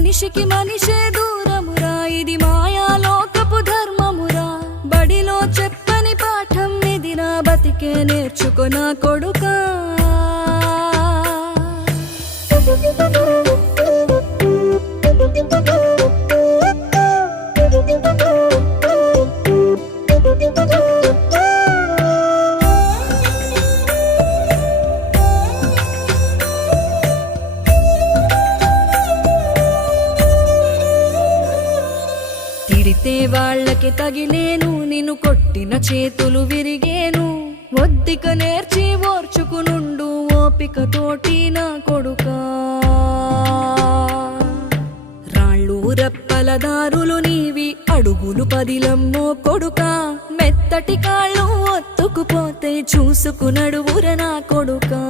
మనిషికి మనిషే దూరమురా, ఇది మాయాలోకపు ధర్మమురా. బడిలో చెప్పని పాఠం ఇది, నా బతికే నేర్చుకో నా కొడుకా. తిడితే వాళ్ళకి తగిలేను, నిన్ను కొట్టిన చేతులు విరిగేను. ఒద్దిక నేర్చి ఓర్చుకునుండు ఓపిక తోటి నా కొడుకా. రాళ్ళు రెప్పల దారులు నీవి, అడుగులు పదిలమ్మో కొడుకా. మెత్తటి కాళ్ళు ఒత్తుకుపోతే చూసుకునడువుర నా కొడుకా.